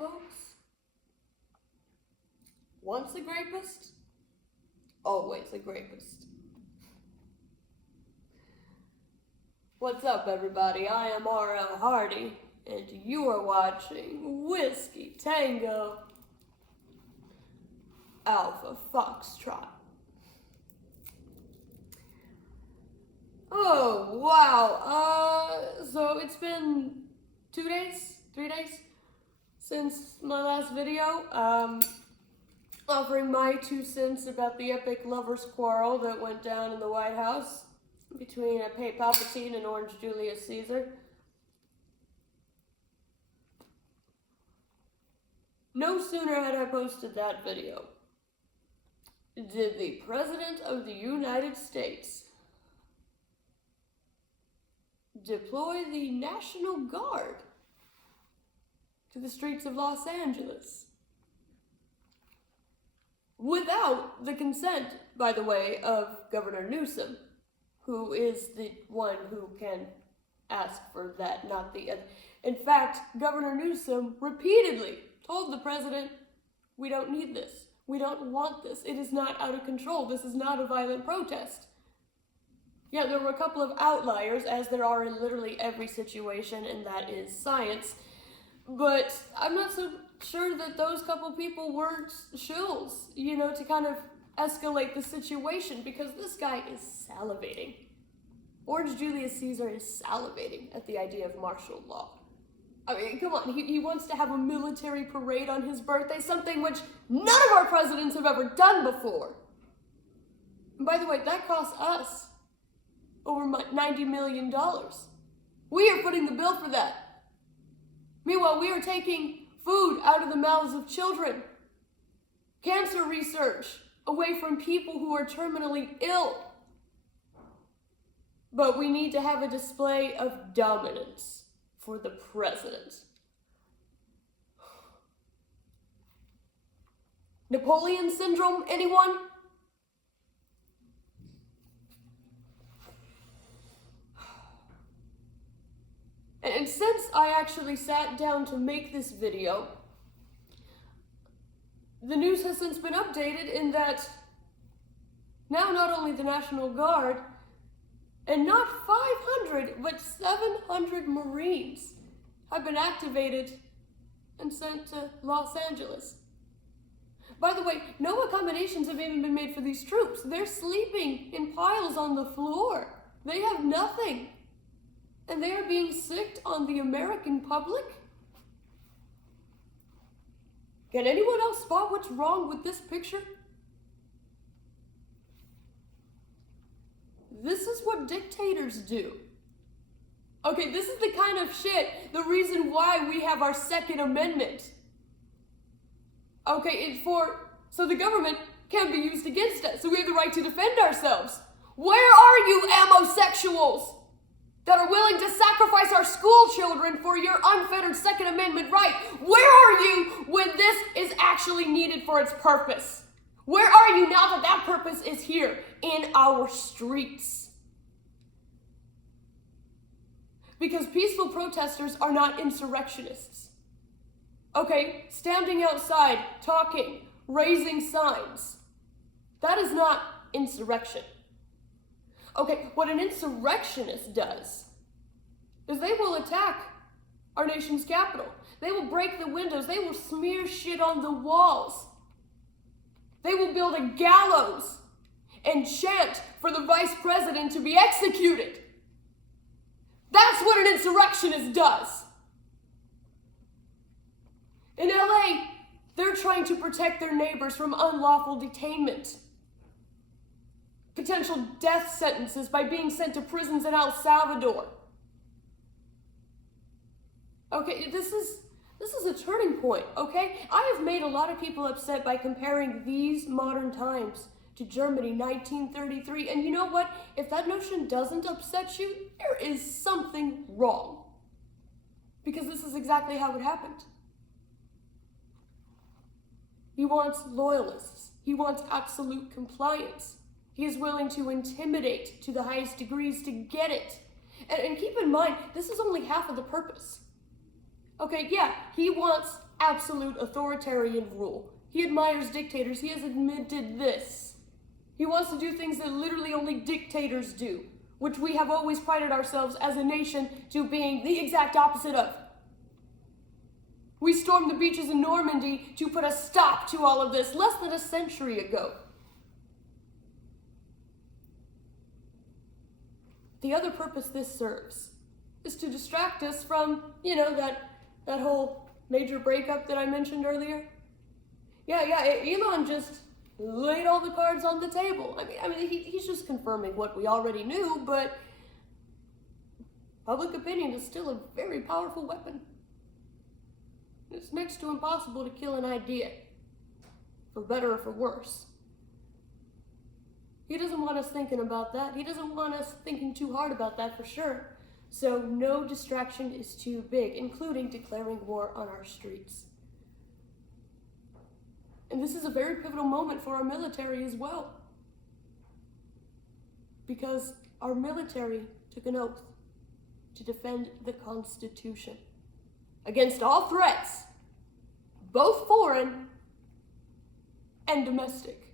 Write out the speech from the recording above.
folks. Once a grapist, always a grapist. What's up, everybody? I am R.L. Hardy, and you are watching Whiskey Tango Alpha Foxtrot. Oh, wow. So it's been 3 days since my last video, offering my 2 cents about the epic lovers quarrel that went down in the White House between Palpatine and Orange Julius Caesar. No sooner had I posted that video did the President of the United States deploy the National Guard to the streets of Los Angeles. Without the consent, by the way, of Governor Newsom, who is the one who can ask for that, not the other. In fact, Governor Newsom repeatedly told the president, we don't need this. We don't want this. It is not out of control. This is not a violent protest. Yeah, there were a couple of outliers, as there are in literally every situation, and that is science. But I'm not so sure that those couple people weren't shills, to kind of escalate the situation, because this guy is salivating. Orange Julius Caesar is salivating at the idea of martial law. I mean, come on, he wants to have a military parade on his birthday, something which none of our presidents have ever done before. And by the way, that cost us over $90 million. We are footing the bill for that. Meanwhile, we are taking food out of the mouths of children, cancer research away from people who are terminally ill. But we need to have a display of dominance for the president. Napoleon syndrome, anyone? And since I actually sat down to make this video, the news has since been updated in that now not only the National Guard, and not 500, but 700 Marines have been activated and sent to Los Angeles. By the way, no accommodations have even been made for these troops. They're sleeping in piles on the floor. They have nothing. And they are being sicked on the American public? Can anyone else spot what's wrong with this picture? This is what dictators do. Okay, this is the kind of shit, the reason why we have our Second Amendment. Okay, so the government can't be used against us, so we have the right to defend ourselves. Where are you, homosexuals, that are willing to sacrifice our school children for your unfettered Second Amendment right? Where are you when this is actually needed for its purpose? Where are you now that that purpose is here in our streets? Because peaceful protesters are not insurrectionists. Okay, standing outside, talking, raising signs, that is not insurrection. Okay, what an insurrectionist does is they will attack our nation's capital. They will break the windows. They will smear shit on the walls. They will build a gallows and chant for the vice president to be executed. That's what an insurrectionist does. In LA, they're trying to protect their neighbors from unlawful detainment, potential death sentences by being sent to prisons in El Salvador. Okay, this is a turning point, okay? I have made a lot of people upset by comparing these modern times to Germany 1933, and you know what? If that notion doesn't upset you, there is something wrong. Because this is exactly how it happened. He wants loyalists. He wants absolute compliance. He is willing to intimidate to the highest degrees to get it. And keep in mind, this is only half of the purpose. Okay, yeah, he wants absolute authoritarian rule. He admires dictators. He has admitted this. He wants to do things that literally only dictators do, which we have always prided ourselves as a nation to being the exact opposite of. We stormed the beaches in Normandy to put a stop to all of this less than a century ago. The other purpose this serves is to distract us from, that whole major breakup that I mentioned earlier. Yeah, Elon just laid all the cards on the table. I mean, he's just confirming what we already knew, but public opinion is still a very powerful weapon. It's next to impossible to kill an idea, for better or for worse. He doesn't want us thinking about that. He doesn't want us thinking too hard about that for sure. So no distraction is too big, including declaring war on our streets. And this is a very pivotal moment for our military as well. Because our military took an oath to defend the Constitution against all threats, both foreign and domestic.